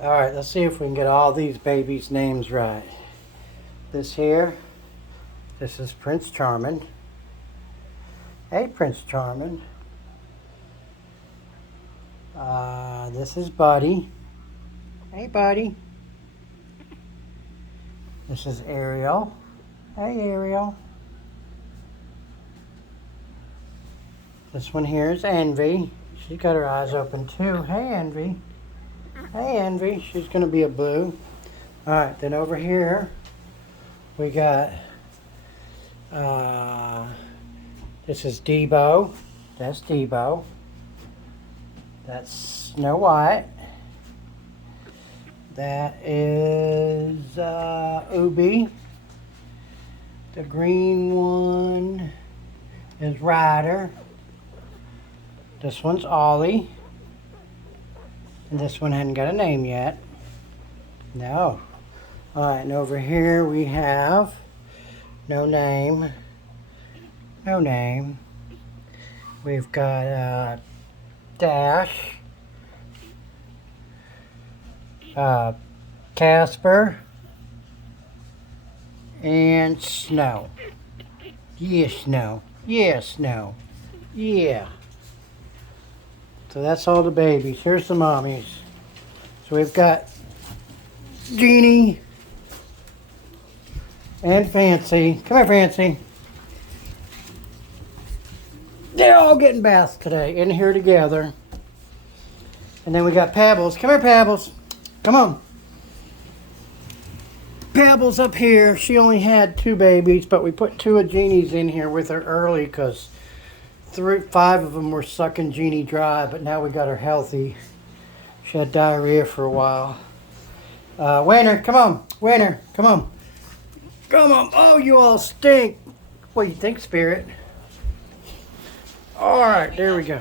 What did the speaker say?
Alright, let's see if we can get all these babies' names right. This here, this is Prince Charming. Hey, Prince Charming. This is Buddy. Hey, Buddy. This is Ariel. Hey, Ariel. This one here is Envy. She's got her eyes open too. Hey, Envy. Hey, Envy. She's going to be a blue. Alright, then over here we got, this is Debo. That's Debo. That's Snow White. That is Ubi. The green one is Ryder. This one's Ollie. And this one hadn't got a name yet. No. Alright, and over here we have no name. No name. We've got Dash. Casper. And Snow. Yeah, Snow. Yeah, Snow. Yeah. So that's all the babies. Here's the mommies. So we've got Jeannie and Fancy. Come here, Fancy. They're all getting baths today in here together. And then we got Pebbles. Come here, Pebbles. Come on. Pebbles up here. She only had 2 babies, but we put 2 of Jeannie's in here with her early because 5 of them were sucking Jeannie dry, but now we got her healthy. She had diarrhea for a while. Winter, come on. Winter, come on. Come on. Oh, you all stink. What do you think, Spirit? All right, there we go.